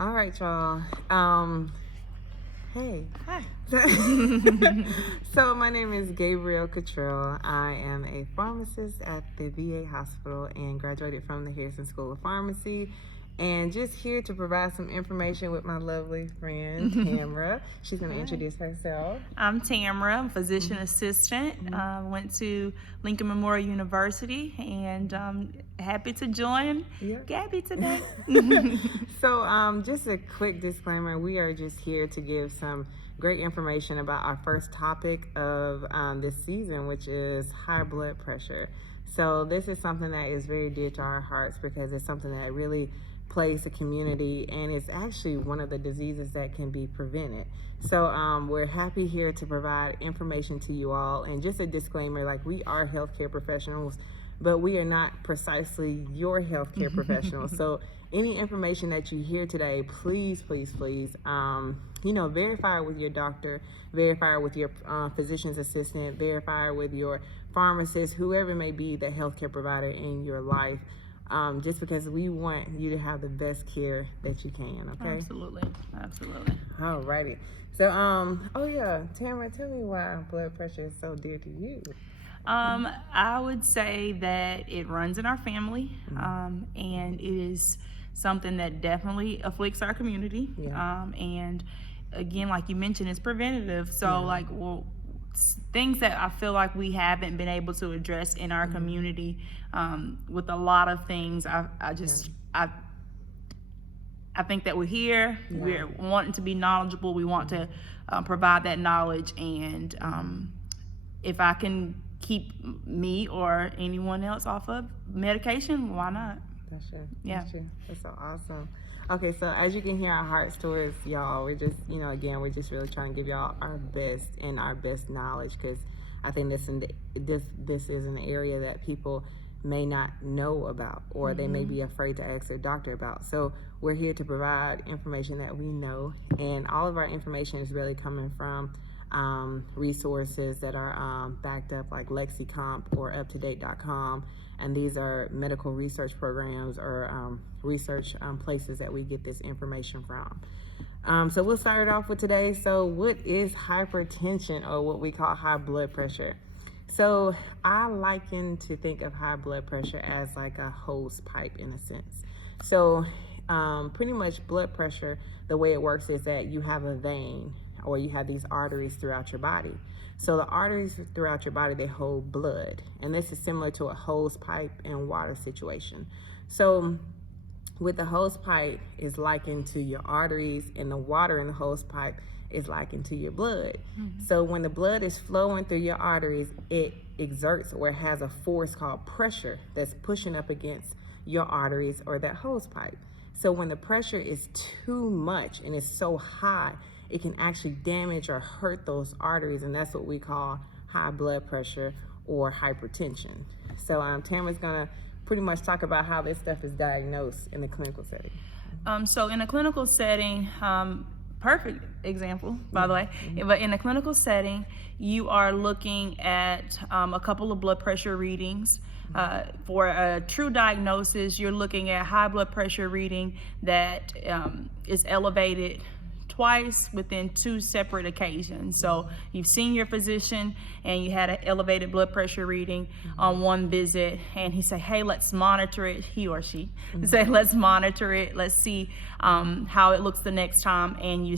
All right, y'all. Hey. Hi. So my name is Gabrielle Cottrell. I am a pharmacist at the VA hospital and graduated from the Harrison School of Pharmacy. And just here to provide some information with my lovely friend, Tamra. She's going to introduce herself. I'm Tamra. I'm a physician assistant. Went to Lincoln Memorial University, and happy to join Gabby today. So just a quick disclaimer. We are just here to give some great information about our first topic of this season, which is high blood pressure. So this is something that is very dear to our hearts because it's something that really plagues the community, and it's actually one of the diseases that can be prevented. So we're happy here to provide information to you all. And just a disclaimer, like, we are healthcare professionals, but we are not precisely your healthcare professionals. So any information that you hear today, please, verify it with your doctor, verify it with your physician's assistant, verify it with your pharmacist, whoever may be the healthcare provider in your life. Just because we want you to have the best care that you can, okay? Absolutely. Alrighty. So, Tamara, tell me why blood pressure is so dear to you. I would say that it runs in our family, and it is something that definitely afflicts our community. And again, like you mentioned, it's preventative. So things that I feel like we haven't been able to address in our community, with a lot of things, I think that we're here, we're wanting to be knowledgeable, we want to provide that knowledge, and if I can keep me or anyone else off of medication, why not? That's true. That's so awesome. Okay, so as you can hear, our hearts towards y'all, we're just, we're just really trying to give y'all our best and our best knowledge, because I think this is an area that people may not know about, or they may be afraid to ask their doctor about. So we're here to provide information that we know, and all of our information is really coming from resources that are backed up, like LexiComp or UpToDate.com, and these are medical research programs or research places that we get this information from. So we'll start it off with today. So what is hypertension, or what we call high blood pressure? So I liken to think of high blood pressure as like a hose pipe in a sense. So pretty much blood pressure, the way it works is that you have a vein, or you have these arteries throughout your body. So the arteries throughout your body, they hold blood. And this is similar to a hose pipe and water situation. So with the hose pipe is likened to your arteries, and the water in the hose pipe is likened to your blood. So when the blood is flowing through your arteries, it exerts, or has a force called pressure that's pushing up against your arteries or that hose pipe. So when the pressure is too much and it's so high, it can actually damage or hurt those arteries, and that's what we call high blood pressure or hypertension. So Tamara's gonna pretty much talk about how this stuff is diagnosed in the clinical setting. So in a clinical setting, perfect example, by the way, but in a clinical setting, you are looking at a couple of blood pressure readings. For a true diagnosis, you're looking at high blood pressure reading that is elevated twice within 2 separate occasions. So you've seen your physician and you had an elevated blood pressure reading on one visit, and he said, hey, let's monitor it. He or she say, let's monitor it, let's see how it looks the next time, and you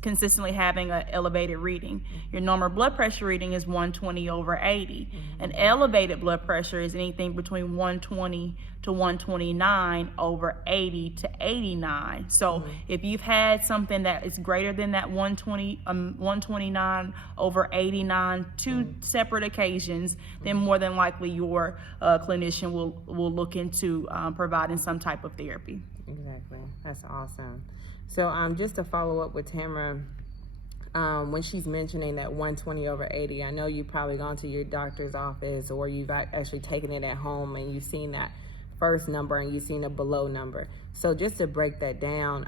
consistently having an elevated reading. Your normal blood pressure reading is 120/80. An elevated blood pressure is anything between 120 to 129/80 to 89. So if you've had something that is greater than that 129/89, 2 separate occasions, then more than likely your clinician will look into providing some type of therapy. Exactly. That's awesome. So just to follow up with Tamara, when she's mentioning that 120/80, I know you've probably gone to your doctor's office, or you've actually taken it at home and you've seen that first number and you've seen a below number. So just to break that down,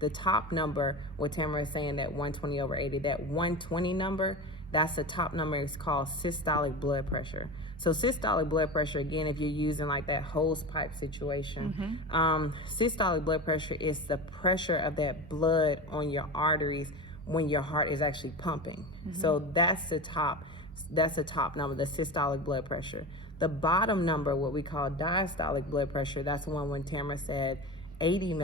the top number, what Tamara is saying, that 120/80, that 120 number, that's the top number, is called systolic blood pressure. So systolic blood pressure, again, if you're using like that hose pipe situation, systolic blood pressure is the pressure of that blood on your arteries when your heart is actually pumping. So that's the top number, the systolic blood pressure. The bottom number, what we call diastolic blood pressure, that's the one when Tamara said 80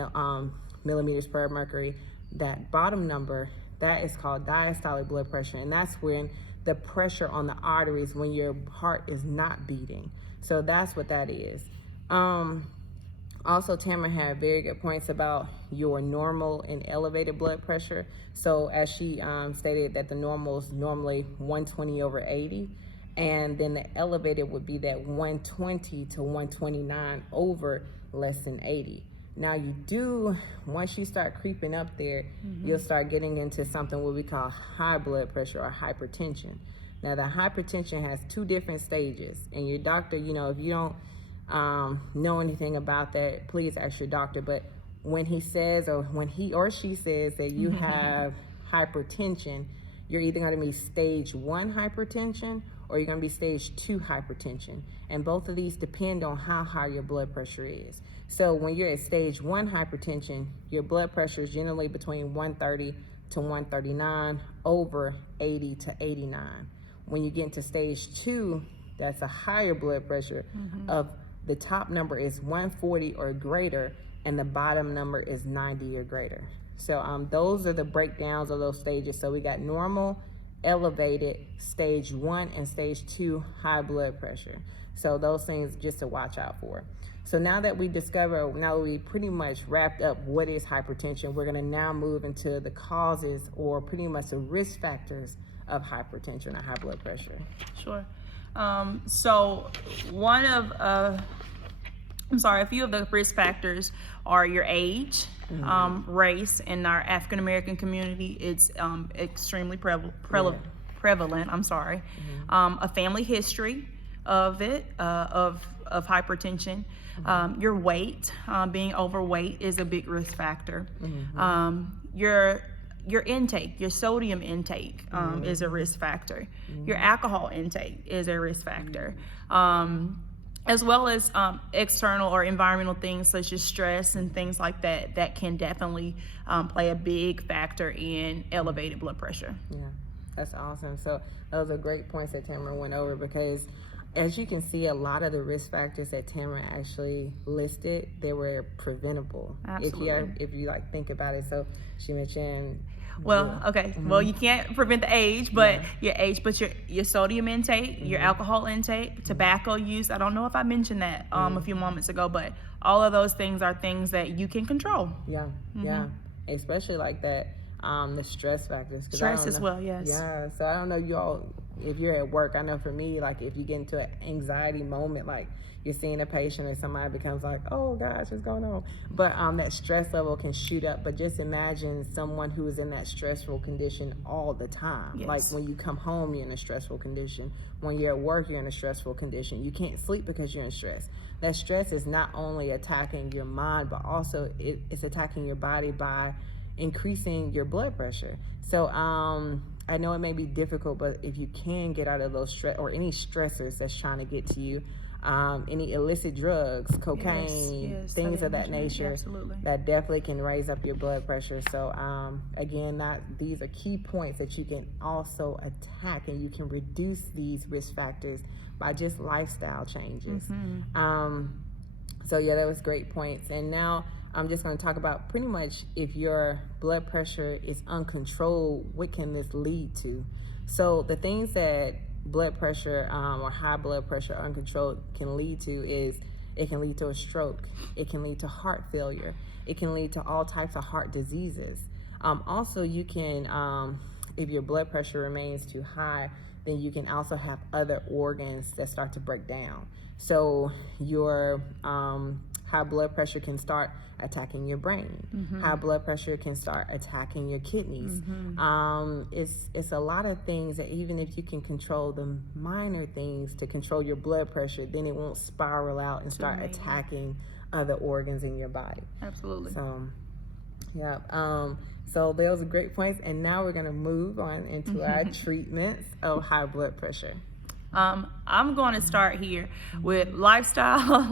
millimeters per mercury. That bottom number, that is called diastolic blood pressure, and that's when the pressure on the arteries when your heart is not beating. So that's what that is. Also, Tamara had very good points about your normal and elevated blood pressure. So as she stated that the normal is normally 120/80, and then the elevated would be that 120 to 129 over less than 80. Now once you start creeping up there, you'll start getting into something what we call high blood pressure or hypertension. Now the hypertension has 2 different stages, and your doctor, if you don't know anything about that, please ask your doctor. But when he says, or when he or she says that you have hypertension, you're either going to be stage 1 hypertension or you're going to be stage 2 hypertension. And both of these depend on how high your blood pressure is. So when you're at stage 1 hypertension, your blood pressure is generally between 130 to 139 over 80 to 89. When you get into stage 2, that's a higher blood pressure of the top number is 140 or greater, and the bottom number is 90 or greater. So those are the breakdowns of those stages. So we got normal, elevated, stage 1, and stage 2 high blood pressure. So those things just to watch out for. So now that we pretty much wrapped up what is hypertension, we're gonna now move into the causes or pretty much the risk factors of hypertension or high blood pressure. Sure. So a few of the risk factors are your age, race. In our African American community, it's extremely prevalent. A family history of it, of hypertension. Your weight, being overweight is a big risk factor. Your intake, your sodium intake is a risk factor. Your alcohol intake is a risk factor. As well as external or environmental things such as stress and things like that can definitely play a big factor in elevated blood pressure. Yeah, that's awesome. So those are great points that Tamara went over, because as you can see, a lot of the risk factors that Tamara actually listed, they were preventable. Absolutely. If you think about it. So she mentioned. Well, okay. Well, you can't prevent the age, but your sodium intake, your alcohol intake, tobacco use. I don't know if I mentioned that a few moments ago, but all of those things are things that you can control. Yeah, especially like that. The stress factors. Stress as well, yes. Yeah. So I don't know, you all, if you're at work. I know for me, if you get into an anxiety moment, you're seeing a patient or somebody becomes oh gosh, what's going on? But that stress level can shoot up. But just imagine someone who is in that stressful condition all the time. Yes. When you come home, you're in a stressful condition. When you're at work, you're in a stressful condition. You can't sleep because you're in stress. That stress is not only attacking your mind, but also it's attacking your body by increasing your blood pressure. So I know it may be difficult, but if you can get out of those stress or any stressors that's trying to get to you, any illicit drugs, cocaine, things of that nature, that definitely can raise up your blood pressure. So again, these are key points that you can also attack, and you can reduce these risk factors by just lifestyle changes. So yeah, that was great points. And now I'm just going to talk about pretty much if your blood pressure is uncontrolled, what can this lead to? So the things that blood pressure or high blood pressure uncontrolled can lead to is it can lead to a stroke. It can lead to heart failure. It can lead to all types of heart diseases. Also, you can, if your blood pressure remains too high, then you can also have other organs that start to break down. So your high blood pressure can start attacking your brain. High blood pressure can start attacking your kidneys. It's a lot of things that even if you can control the minor things to control your blood pressure, then it won't spiral out and start attacking other organs in your body. Absolutely. So, yeah. So those are great points. And now we're going to move on into our treatments of high blood pressure. I'm going to start here with lifestyle.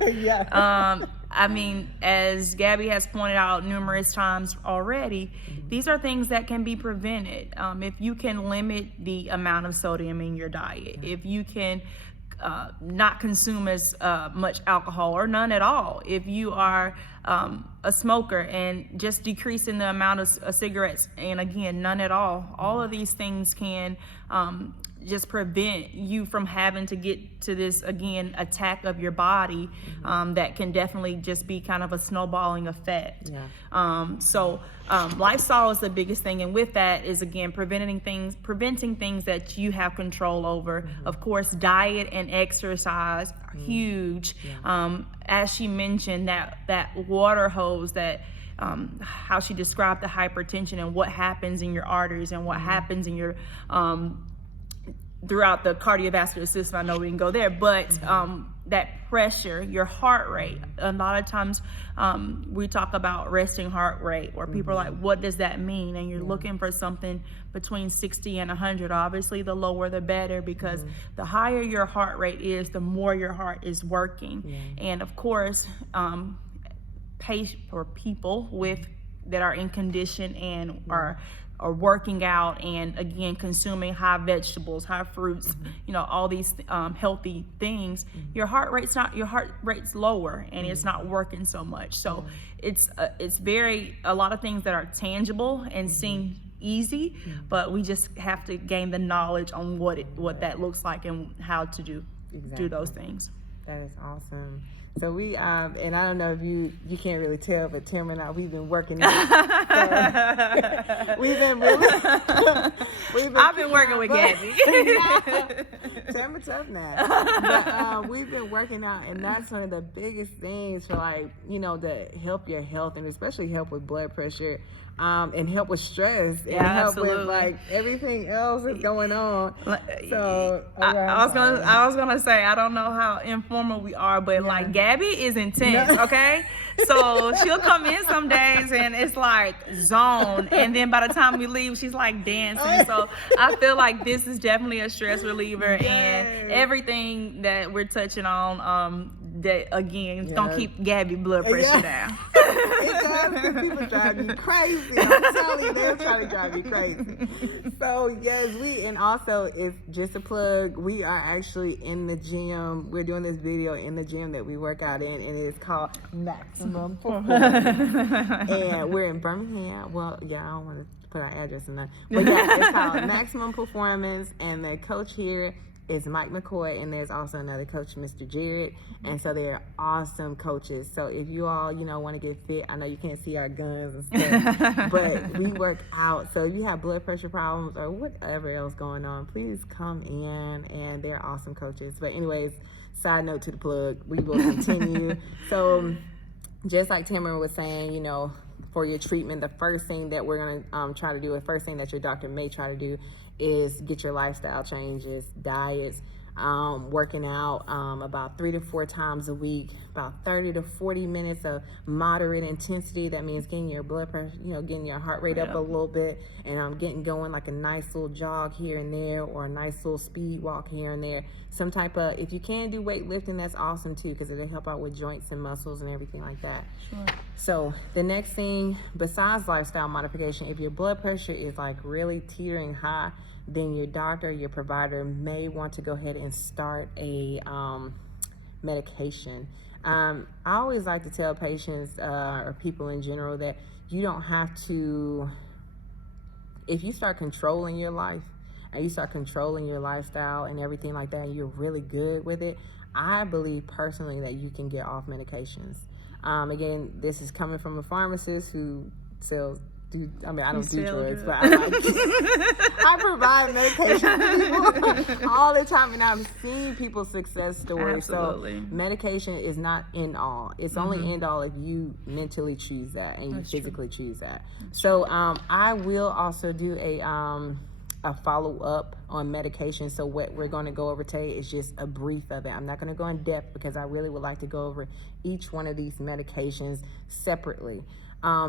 Yeah. I mean, as Gabby has pointed out numerous times already, these are things that can be prevented. If you can limit the amount of sodium in your diet, if you can not consume as much alcohol or none at all, if you are a smoker and just decreasing the amount of cigarettes, and again, none at all of these things can just prevent you from having to get to this, again, attack of your body that can definitely just be kind of a snowballing effect. Yeah. So lifestyle is the biggest thing, and with that is, again, preventing things that you have control over. Of course, diet and exercise are huge. As she mentioned, that water hose, that how she described the hypertension and what happens in your arteries and what happens in your throughout the cardiovascular system. I know we can go there, but that pressure, your heart rate, a lot of times we talk about resting heart rate, or people are like, what does that mean? And you're looking for something between 60 and 100. Obviously, the lower the better, because the higher your heart rate is, the more your heart is working. And of course, people that are in condition and are working out, and again, consuming high vegetables, high fruits, all these healthy things, your heart rate's lower, and it's not working so much. So it's a lot of things that are tangible and seem easy, but we just have to gain the knowledge on what that looks like and how to do those things. That is awesome. So we, and I don't know if you can't really tell, but Tim and I, we've been working out. So I've been working with Gabby. Tim is tough now. But we've been working out, and that's one of the biggest things for, to help your health, and especially help with blood pressure. And help with stress, and help with everything else that's going on. So I was gonna say, I don't know how informal we are, but Gabby is intense. Okay, so she'll come in some days and it's like zone, and then by the time we leave, she's like dancing. So I feel like this is definitely a stress reliever, and everything that we're touching on, that again, gonna keep Gabby blood pressure down. It does, because people drive me crazy. I'm telling you, they're trying to drive me crazy. So yes, and also, it's just a plug, we are actually in the gym. We're doing this video in the gym that we work out in, and it's called Maximum Performance. And we're in Birmingham. Well, I don't want to put our address in that, but it's called Maximum Performance, and the coach here is Mike McCoy, and there's also another coach, Mr. Jared, and so they're awesome coaches. So if you all, want to get fit, I know you can't see our guns and stuff, but we work out. So if you have blood pressure problems or whatever else going on, please come in, and they're awesome coaches. But anyways, side note to the plug, we will continue. So just like Tamara was saying, for your treatment, the first thing that we're going to try to do, the first thing that your doctor may try to do, is get your lifestyle changes, diets, working out about 3 to 4 times a week, about 30 to 40 minutes of moderate intensity. That means getting your blood pressure, getting your heart rate up a little bit, and getting going, like a nice little jog here and there, or a nice little speed walk here and there. Some type of, if you can do weightlifting, that's awesome too, because it'll help out with joints and muscles and everything like that. Sure. So the next thing, besides lifestyle modification, if your blood pressure is really teetering high, then your doctor, your provider may want to go ahead and start a medication. I always like to tell patients or people in general that you don't have to, if you start controlling your life and you start controlling your lifestyle and everything like that, and you're really good with it, I believe personally that you can get off medications. Again, this is coming from a pharmacist who sells, I don't do drugs, but I provide medication to people all the time, and I've seen people's success stories. Absolutely. So medication is not end all. It's only end all if you mentally choose that and you physically choose that. So I will also do a follow-up on medication. So what we're going to go over today is just a brief of it. I'm not going to go in depth, because I really would like to go over each one of these medications separately.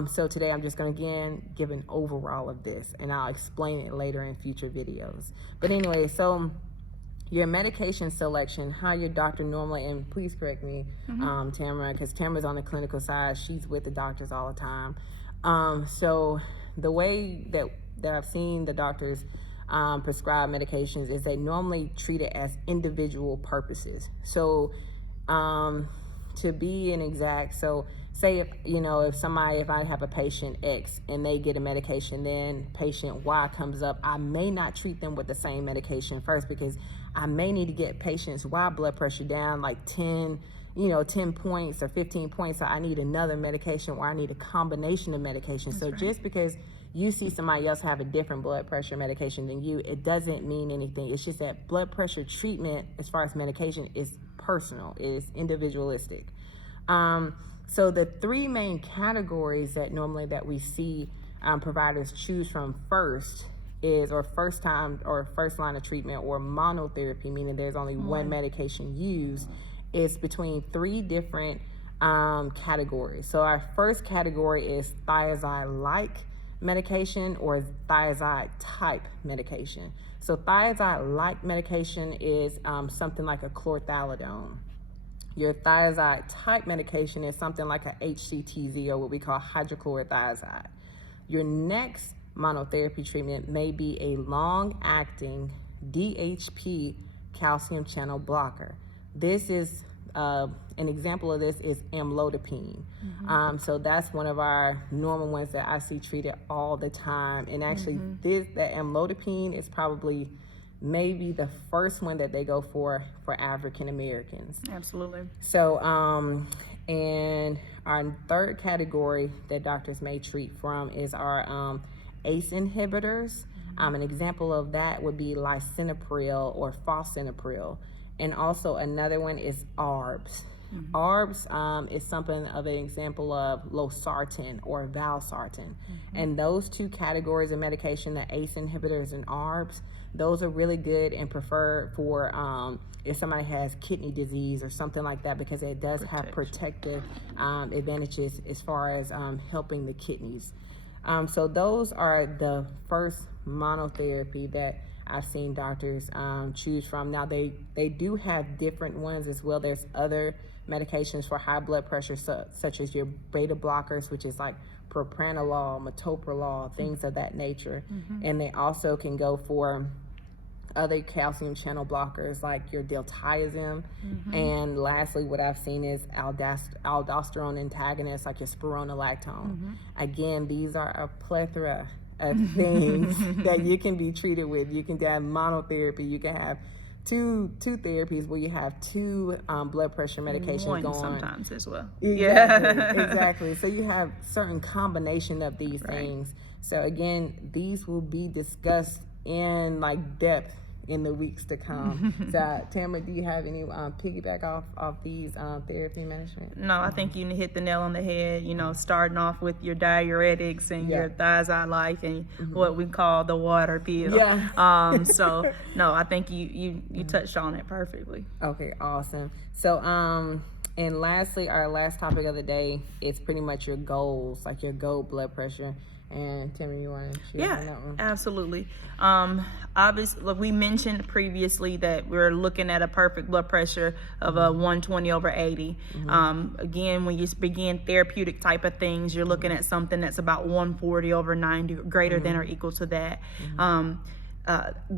So today I'm just going to again give an overall of this, and I'll explain it later in future videos. But anyway, so your medication selection, how your doctor normally, and please correct me, Tamara, because Tamara's on the clinical side. She's with the doctors all the time. So the way that I've seen the doctors prescribe medications is they normally treat it as individual purposes. So to be an exact, so say if I have a patient X and they get a medication, then patient Y comes up, I may not treat them with the same medication first, because I may need to get patient's Y blood pressure down like 10 points or 15 points. So I need another medication, or I need a combination of medications. So just because you see somebody else have a different blood pressure medication than you, it doesn't mean anything. It's just that blood pressure treatment, as far as medication, is personal, is individualistic. So the three main categories that normally that we see providers choose from first is, or first line of treatment, or monotherapy, meaning there's only one medication used, is between three different categories. So our first category is thiazide-like medication or thiazide type medication. So thiazide-like medication is something like a chlorthalidone. Your thiazide type medication is something like a HCTZ, or what we call hydrochlorothiazide. Your next monotherapy treatment may be a long-acting DHP calcium channel blocker. This is an example of this is amlodipine. So that's one of our normal ones that I see treated all the time. And actually, that amlodipine is probably maybe the first one that they go for African Americans. Absolutely. So, and our third category that doctors may treat from is our ACE inhibitors. An example of that would be lisinopril or fosinoprid. And also another one is ARBs. ARBs is something of an example of losartan or valsartan. And those two categories of medication, the ACE inhibitors and ARBs, those are really good and preferred for if somebody has kidney disease or something like that, because it does have protective advantages as far as helping the kidneys. So those are the first monotherapy that I've seen doctors choose from. Now they do have different ones as well. There's other medications for high blood pressure, such as your beta blockers, which is like propranolol, metoprolol, things of that nature. And they also can go for other calcium channel blockers like your diltiazem. And lastly, what I've seen is aldosterone antagonists like your spironolactone. Again, these are a plethora of things that you can be treated with. You can have monotherapy, you can have two therapies where you have two blood pressure medications going sometimes as well. Exactly. So you have certain combination of these things. So again, these will be discussed in like depth in the weeks to come. So Tamara, do you have any piggyback off these therapy management? No, I think you hit the nail on the head, starting off with your diuretics and your thiazide-like and what we call the water pill. So no, I think you touched on it perfectly. Okay, awesome. So and lastly, our last topic of the day is pretty much your goals, like your goal blood pressure. And Tamara, you want to share on that one? Absolutely. Obviously, like we mentioned previously, that we're looking at a perfect blood pressure of a 120/80. Again, when you begin therapeutic type of things, you're looking at something that's about 140/90, greater than or equal to that.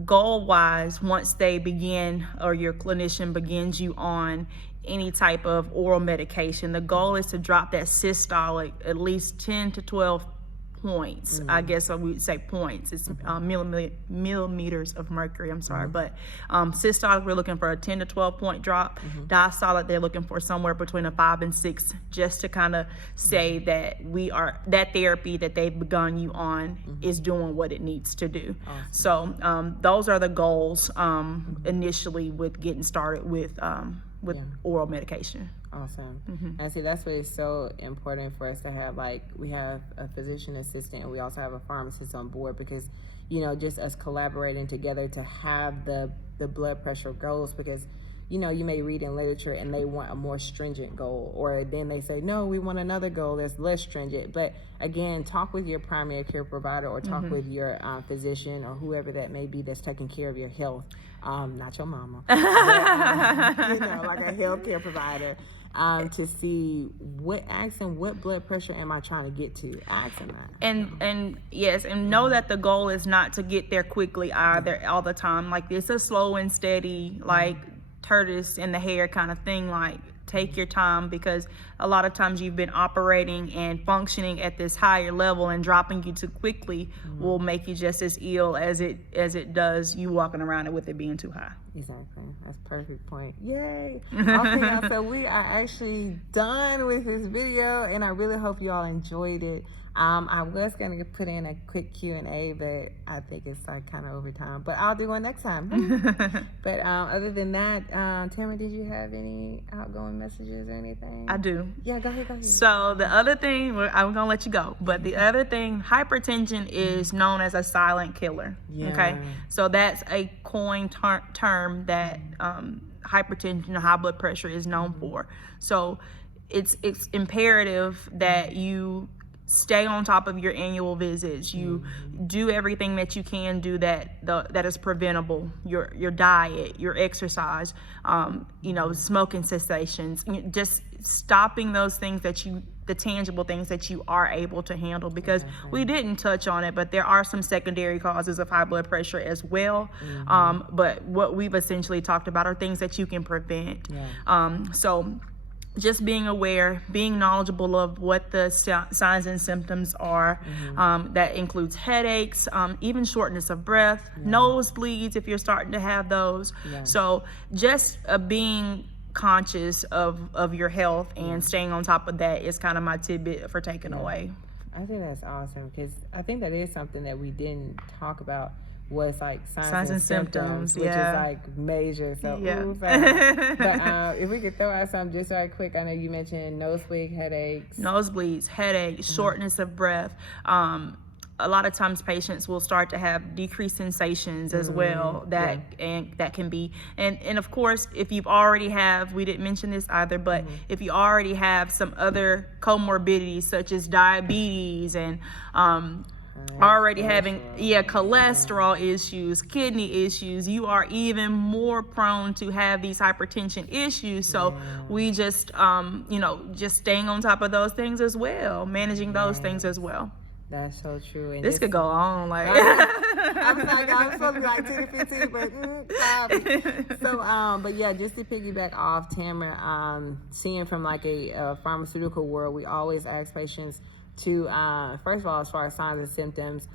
Goal-wise, once they begin, or your clinician begins you on any type of oral medication, the goal is to drop that systolic at least 10 to 12 points. I guess I would say points. It's millimeters of mercury. I'm sorry, but systolic, we're looking for a 10 to 12 point drop. Diastolic, they're looking for somewhere between a 5 and 6, just to kind of say that that therapy that they've begun you on is doing what it needs to do. So those are the goals initially with getting started with oral medication. Awesome. And see, that's why it's so important for us to have, like, we have a physician assistant and we also have a pharmacist on board, because just us collaborating together to have the blood pressure goals, because you may read in literature and they want a more stringent goal, or then they say, no, we want another goal that's less stringent. But again, talk with your primary care provider, or talk with your physician, or whoever that may be that's taking care of your health. Not your mama, but, like a healthcare provider, to see what blood pressure am I trying to get to? Ask them that. And yes, and know that the goal is not to get there quickly either, all the time. Like, it's a slow and steady, like tortoise in the hare kind of thing. Like, take your time, because a lot of times you've been operating and functioning at this higher level, and dropping you too quickly will make you just as ill as it does you walking around it with it being too high. Exactly. That's a perfect point. Yay. Okay, y'all, so we are actually done with this video, and I really hope you all enjoyed it. I was going to put in a quick Q&A, but I think it's like kind of over time. But I'll do one next time. But other than that, Tamara, did you have any outgoing messages or anything? I do. Yeah, go ahead. So the other thing, I'm going to let you go, but the other thing, hypertension is known as a silent killer. Yeah. Okay? So that's a coined term that hypertension or high blood pressure is known for. So it's imperative that you stay on top of your annual visits. You do everything that you can do that is preventable. Your diet, your exercise, smoking cessations, just stopping those things the tangible things that you are able to handle, because we didn't touch on it, but there are some secondary causes of high blood pressure as well. But what we've essentially talked about are things that you can prevent. So just being aware, being knowledgeable of what the signs and symptoms are. That includes headaches, even shortness of breath, nosebleeds if you're starting to have those. So just being conscious of your health and staying on top of that is kind of my tidbit for taking away. I think that's awesome, because I think that is something that we didn't talk about, was like signs and symptoms, which is like major. So but if we could throw out something just right quick, I know you mentioned nosebleeds, headaches, shortness of breath. A lot of times patients will start to have decreased sensations as well, and that can be, and of course, if you've already we didn't mention this either, but if you already have some other comorbidities such as diabetes and already having cholesterol issues, kidney issues, you are even more prone to have these hypertension issues. So we just just staying on top of those things as well, managing those things as well. That's so true. And this could go on like I'm supposed to be like 10 to 15, but stop. So but yeah, just to piggyback off Tamara, seeing from like a pharmaceutical world, we always ask patients to first of all, as far as signs and symptoms,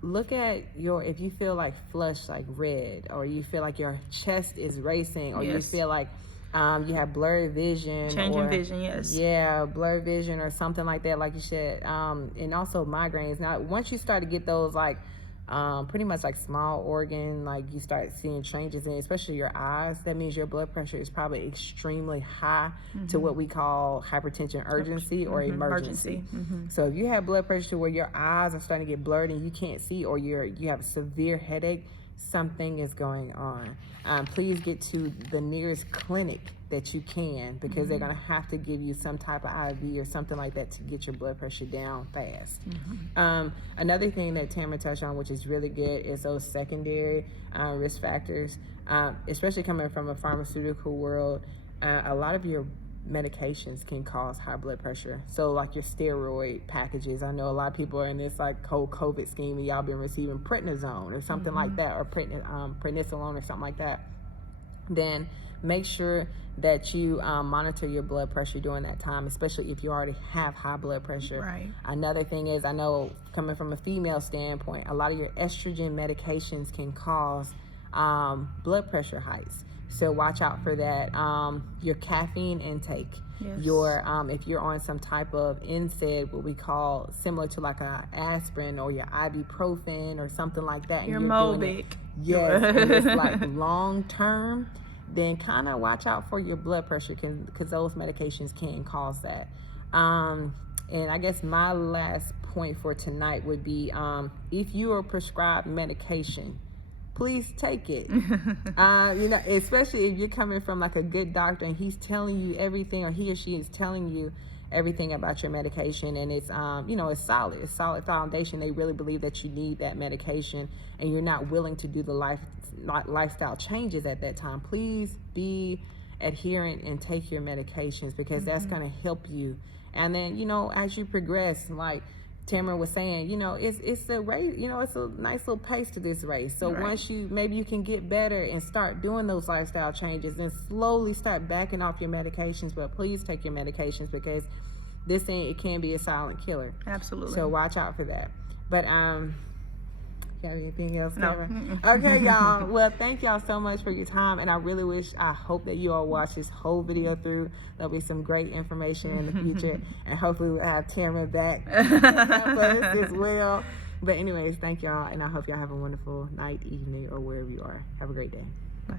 look at if you feel like flushed, like red, or you feel like your chest is racing, or you feel like you have blurred vision, changing vision, blurred vision or something like that, like you said, and also migraines. Now once you start to get those like pretty much like small organ, like you start seeing changes in especially your eyes, that means your blood pressure is probably extremely high to what we call hypertension urgency or emergency. So if you have blood pressure to where your eyes are starting to get blurred and you can't see, or you have a severe headache, something is going on. Please get to the nearest clinic that you can, because they're going to have to give you some type of IV or something like that to get your blood pressure down fast. Another thing that Tamara touched on, which is really good, is those secondary risk factors, especially coming from a pharmaceutical world. A lot of your medications can cause high blood pressure. So like your steroid packages, I know a lot of people are in this like whole COVID scheme, and y'all been receiving prednisone or something like that, or prednisolone or something like that. Then make sure that you monitor your blood pressure during that time, especially if you already have high blood pressure. Another thing is, I know coming from a female standpoint, a lot of your estrogen medications can cause blood pressure heights. So watch out for that. Your caffeine intake, your if you're on some type of NSAID, what we call similar to like a aspirin or your ibuprofen or something like that, your Mobic, and it's like long term, then kind of watch out for your blood pressure, because those medications can cause that. And I guess my last point for tonight would be, if you are prescribed medication, please take it. You know, especially if you're coming from like a good doctor and he's telling you everything, or he or she is telling you everything about your medication, and it's you know, it's solid foundation. They really believe that you need that medication, and you're not willing to do the lifestyle changes at that time. Please be adherent and take your medications, because that's going to help you. And then, you know, as you progress, like Tamara was saying, you know, it's a race, you know, it's a nice little pace to this race. So once maybe you can get better and start doing those lifestyle changes, and slowly start backing off your medications. But please take your medications, because this thing, it can be a silent killer. Absolutely. So watch out for that. But you have anything else, No. Tamara? Okay, y'all. Well, thank y'all so much for your time, and I hope that you all watch this whole video through. There'll be some great information in the future, and hopefully we'll have Tamara back to help us as well. But anyways, thank y'all, and I hope y'all have a wonderful night, evening, or wherever you are. Have a great day. Bye.